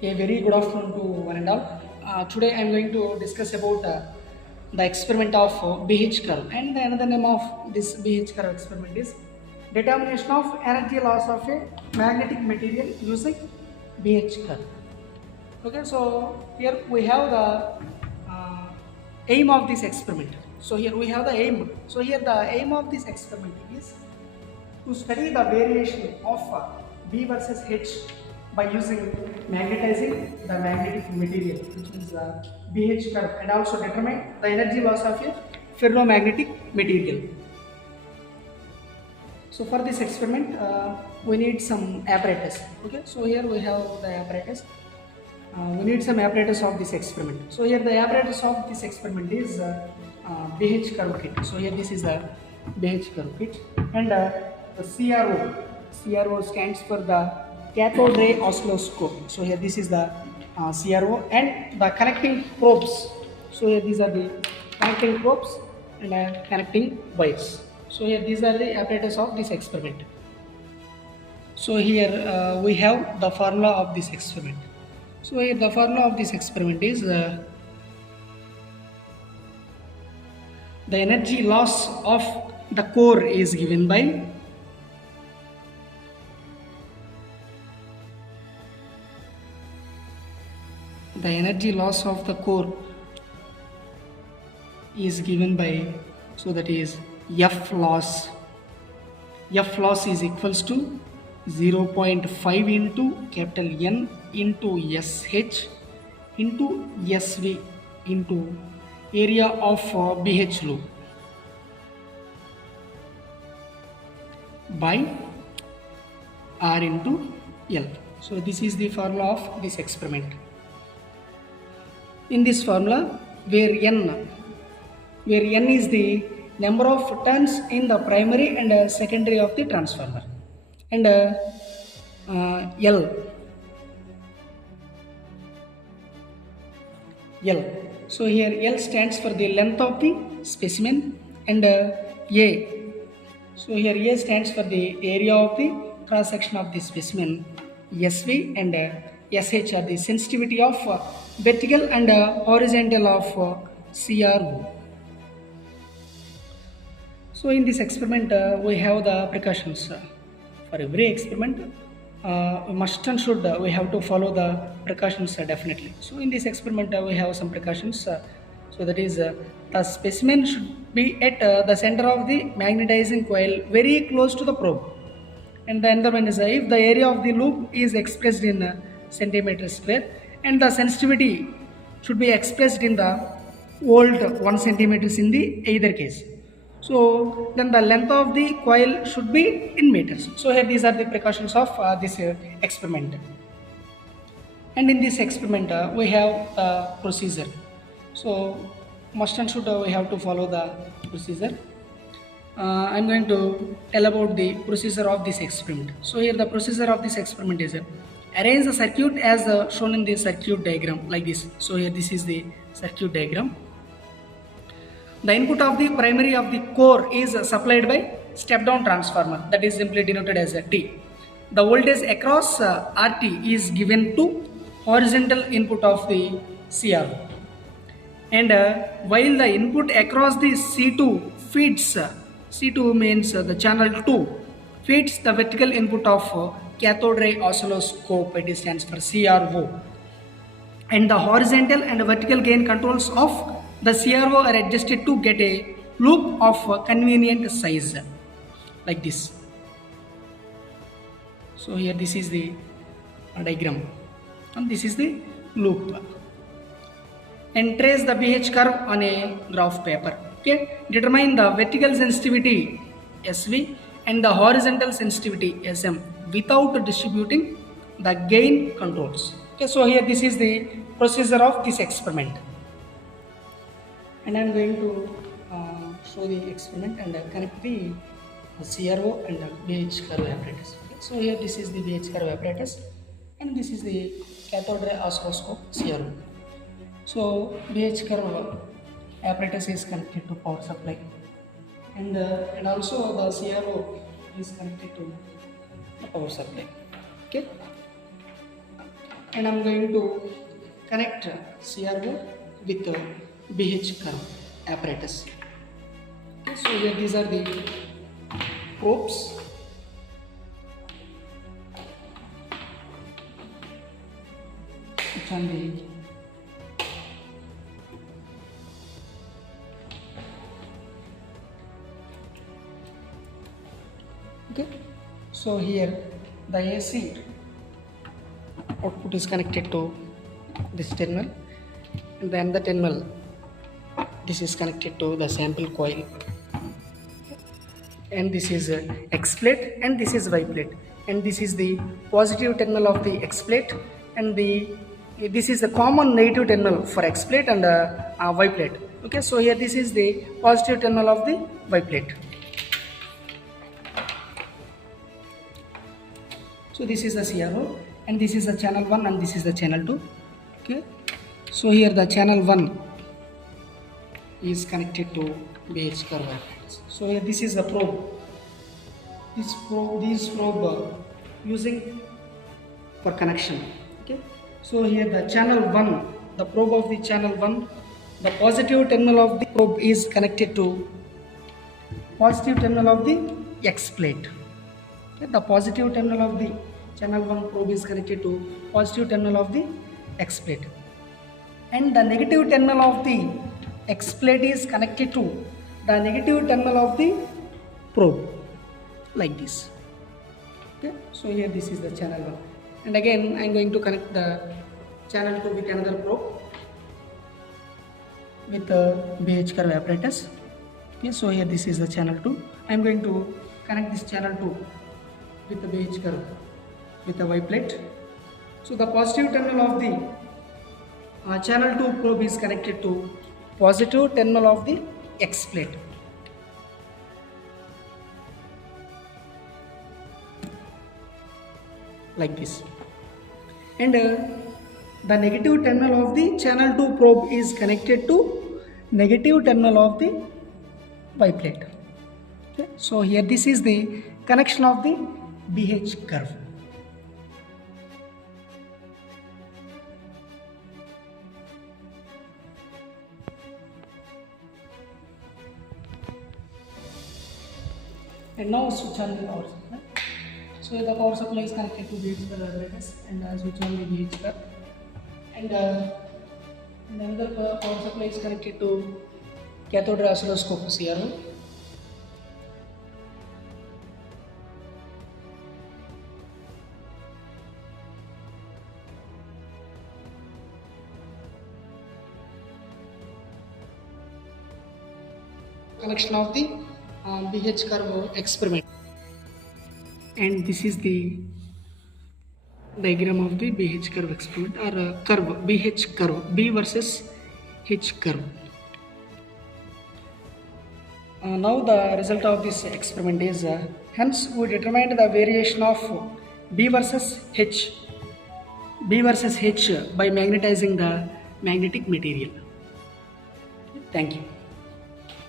A very good afternoon to one and all. Today I am going to discuss about the experiment of BH curve, and the another name of this BH curve experiment is determination of energy loss of a magnetic material using BH curve. Okay, so here we have the aim of this experiment. So here we have the aim. So here the aim of this experiment is to study the variation of B versus H by using magnetizing the magnetic material, which is BH curve, and also determine the energy loss of a ferromagnetic material. So for this experiment, we need some apparatus. Okay, so here we have the apparatus. We need some apparatus of this experiment. So here the apparatus of this experiment is BH curve kit. So here this is a BH curve kit, and the CRO stands for the cathode ray oscilloscope. So here this is the CRO, and the connecting probes. So here these are the connecting probes and connecting wires. So here these are the apparatus of this experiment. So here we have the formula of this experiment. So here the formula of this experiment is the energy loss of the core is given by the energy loss of the core is given by, so that is F loss. F loss is equals to 0.5 into capital N into SH into SV into area of BH loop by R into L. So this is the formula of this experiment. In this formula, where N is the number of turns in the primary and secondary of the transformer, and L. So here L stands for the length of the specimen, and A. So here A stands for the area of the cross section of the specimen. SV and SH are the sensitivity of vertical and horizontal of CRO. So in this experiment, we have the precautions. For every experiment, we must and should we have to follow the precautions definitely. So in this experiment, we have some precautions. So that is the specimen should be at the center of the magnetizing coil, very close to the probe. And the other one is if the area of the loop is expressed in centimeter square, and the sensitivity should be expressed in the volt 1 centimeters in the either case. So then the length of the coil should be in meters. So here these are the precautions of this experiment. And in this experiment we have the procedure. So must and should we have to follow the procedure. I am going to tell about the procedure of this experiment. So here the procedure of this experiment is arrange the circuit as shown in the circuit diagram like this. So here this is the circuit diagram. The input of the primary of the core is supplied by step down transformer, that is simply denoted as a T. The voltage across RT is given to horizontal input of the CRO, and while the input across the C2 feeds, C2 means the channel 2 feeds the vertical input of cathode ray oscilloscope, it stands for CRO, and the horizontal and vertical gain controls of the CRO are adjusted to get a loop of convenient size like this. So here this is the diagram, and this is the loop, and trace the BH curve on a graph paper. Okay, determine the vertical sensitivity SV and the horizontal sensitivity SM without distributing the gain controls. Okay, so here this is the procedure of this experiment, and I am going to show the experiment and connect the CRO and BH curve apparatus. Okay, so here this is the BH curve apparatus, and this is the cathode ray oscilloscope CRO. So BH curve apparatus is connected to power supply, and also the CRO is connected to the power supply. Okay. and I'm going to connect CRO with BH curve apparatus. Okay, so here these are the probes. Which on the okay, so here the AC output is connected to this terminal, and then the terminal this is connected to the sample coil, and this is X plate and this is Y plate, and this is the positive terminal of the X plate, and this is the common negative terminal for X plate and Y plate. Okay, so here this is the positive terminal of the Y plate. So this is the CRO, and this is the channel 1 and this is the channel 2. Okay, so here the channel 1 is connected to BH curve. So here this is the probe. This probe using for connection. Okay, so here the channel 1, the probe of the channel 1, the positive terminal of the probe is connected to positive terminal of the X plate. Okay, the positive terminal of the channel 1 probe is connected to positive terminal of the X plate, and the negative terminal of the X plate is connected to the negative terminal of the probe, like this. Okay, so here this is the channel 1, and again I am going to connect the channel 2 with another probe with the BH curve apparatus. Okay, so here this is the channel 2. I am going to connect this channel 2 with the BH curve with the Y plate. So the positive terminal of the channel 2 probe is connected to positive terminal of the X plate. Like this, and the negative terminal of the channel 2 probe is connected to negative terminal of the Y plate. Okay, so here this is the connection of the BH curve. And now switch on the power supply. So the power supply is connected to BH curve apparatus, and switch on the BH curve, and another power supply is connected to cathode ray oscilloscope CRO. Connection of the BH curve experiment, and this is the diagram of the BH curve experiment, or curve BH curve, B versus H curve. Now the result of this experiment is hence we determined the variation of B versus H by magnetizing the magnetic material. Thank you.